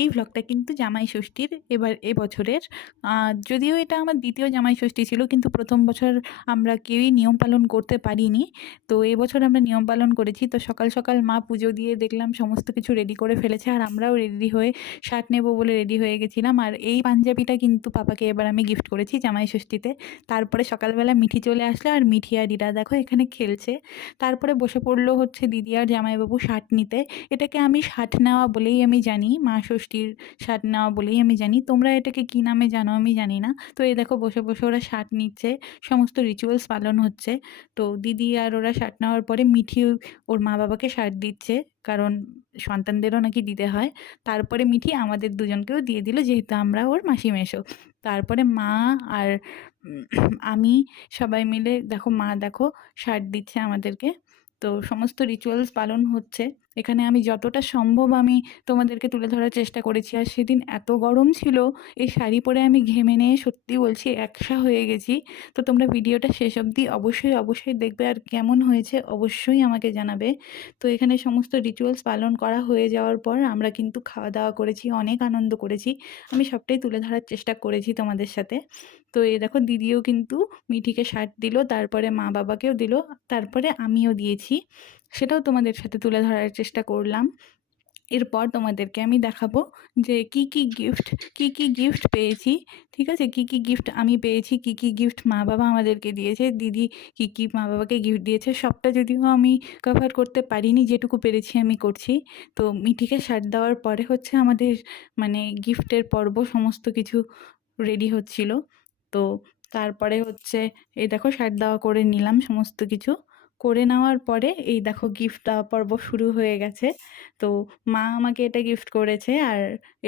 এই ভ্লগটা কিন্তু জামাই ষষ্ঠীর এবছরের। যদিও এটা আমার দ্বিতীয় জামাই ষষ্ঠী ছিল, কিন্তু ১ম বছর আমরা কেউই নিয়ম পালন করতে পারিনি। তো এবছর আমরা নিয়ম পালন করেছি। তো সকাল, সকাল মা পুজো দিয়ে দেখলাম সমস্ত কিছু রেডি করে ফেলেছে, আর আমরাও রেডি হয়ে শার্ট নেব বলে রেডি হয়ে গেছিলাম। আর এই পাঞ্জাবিটা কিন্তু পাপাকে এবার আমি গিফট করেছি জামাই ষষ্ঠীতে। তারপরে সকালবেলা মিঠি চলে আসলো, আর মিঠি আর ইরা দেখো এখানে খেলছে। তারপরে বসে পড়লো হচ্ছে দিদি আর জামাইবাবু শার্ট নিতে। এটাকে আমি শার্ট নেওয়া বলেই আমি জানি, মা ষষ্ঠীর শার্ট নেওয়া বলেই আমি জানি। তোমরা এটাকে কী নামে জানো আমি জানি না। তো এই দেখো বসে, বসে ওরা শার্ট নিচ্ছে, সমস্ত রিচুয়ালস পালন হচ্ছে। তো দিদি আর ওরা শার্ট নেওয়ার পরে মিঠি ওর মা-বাবাকে শার্ট দিচ্ছে, কারণ সন্তানদেরও নাকি দিতে হয়। তারপরে মিঠি আমাদের দুজনকেও দিয়ে দিল, যেহেতু আমরা ওর মাসি মেসো। তারপরে মা আর আমি সবাই মিলে দেখো, মা দেখো শার্ট দিচ্ছে আমাদেরকে। তো সমস্ত রিচুয়ালস পালন হচ্ছে। এখানে আমি যতটা সম্ভব আমি তোমাদেরকে তুলে ধরার চেষ্টা করেছি। আর সেদিন এত গরম ছিল, এই শাড়ি পরে আমি ঘেমে নিয়ে সত্যি বলছি একসা হয়ে গেছি। তো তোমরা ভিডিওটা শেষ অবধি অবশ্যই, অবশ্যই দেখবে, আর কেমন হয়েছে অবশ্যই আমাকে জানাবে। তো এখানে সমস্ত রিচুয়ালস পালন করা হয়ে যাওয়ার পর আমরা কিন্তু খাওয়া-দাওয়া করেছি, অনেক আনন্দ করেছি। আমি সবটাই তুলে ধরার চেষ্টা করেছি তোমাদের সাথে। তো এই দেখো দিদিও কিন্তু মিঠিকে শার্ট দিল, তারপরে মা-বাবাকেও দিল, তারপরে আমিও দিয়েছি। সেটাও তোমাদের সাথে তুলে ধরার চেষ্টা করলাম। এরপর তোমাদেরকে আমি দেখাবো যে কি গিফট পেয়েছি। ঠিক আছে? কি গিফট আমি পেয়েছি, কি গিফট মা-বাবা আমাদেরকে দিয়েছে, দিদি কি মা-বাবাকে গিফট দিয়েছে, সবটা যদিও আমি কভার করতে পারিনি, যেটুকু পেরেছি আমি করছি। তো মিঠিকে শার্ট দেওয়ার পরে হচ্ছে আমাদের মানে গিফটের পর্ব, সমস্ত কিছু রেডি হচ্ছিল। তো তারপরে হচ্ছে এই দেখো শার্ট দেওয়া করে নিলাম, সমস্ত কিছু করে নেওয়ার পরে এই দেখো গিফট দেওয়া পর্ব শুরু হয়ে গেছে। তো মা আমাকে এটা গিফট করেছে, আর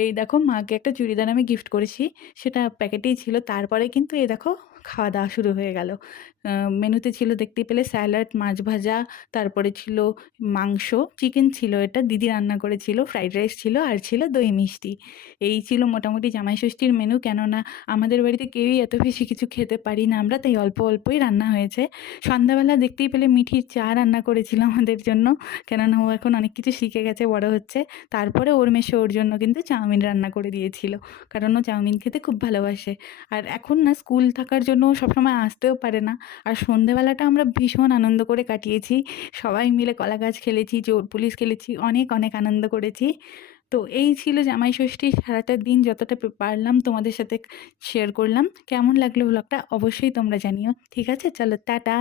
এই দেখো মাকে একটা চুড়িদার আমি গিফট করেছি, সেটা প্যাকেটেই ছিল। তারপরে কিন্তু এই দেখো খাওয়া দাওয়া শুরু হয়ে গেল। মেনুতে ছিল দেখতেই পেলে স্যালাড, মাছ ভাজা, তারপরে ছিল মাংস, চিকেন ছিল, এটা দিদি রান্না করেছিল, ফ্রাইড রাইস ছিল, আর ছিল দই মিষ্টি। এই ছিল মোটামুটি জামাই ষষ্ঠীর মেনু। কেননা আমাদের বাড়িতে কেউই এত বেশি কিছু খেতে পারি না আমরা, তাই অল্প অল্পই রান্না হয়েছে। সন্ধ্যাবেলা দেখতেই পেলে মিঠির চা রান্না করেছিল আমাদের জন্য, কেননা ও এখন অনেক কিছু শিখে গেছে, বড় হচ্ছে। তারপরে ওর মেসো ওর জন্য কিন্তু চাউমিন রান্না করে দিয়েছিল, কারণ ও চাউমিন খেতে খুব ভালোবাসে। আর এখন না স্কুল থাকার জন্য ও সবসময় আসতেও পারে না। আর সন্ধেবেলাটা আমরা ভীষণ আনন্দ করে কাটিয়েছি, সবাই মিলে কলা গাছ খেলেছি, চোর পুলিশ খেলেছি, অনেক অনেক আনন্দ করেছি। তো এই ছিল জামাই ষষ্ঠীর সারাটা দিন, যতটা পারলাম তোমাদের সাথে শেয়ার করলাম। কেমন লাগলো ব্লগটা অবশ্যই তোমরা জানিও। ঠিক আছে, চলো টাটা।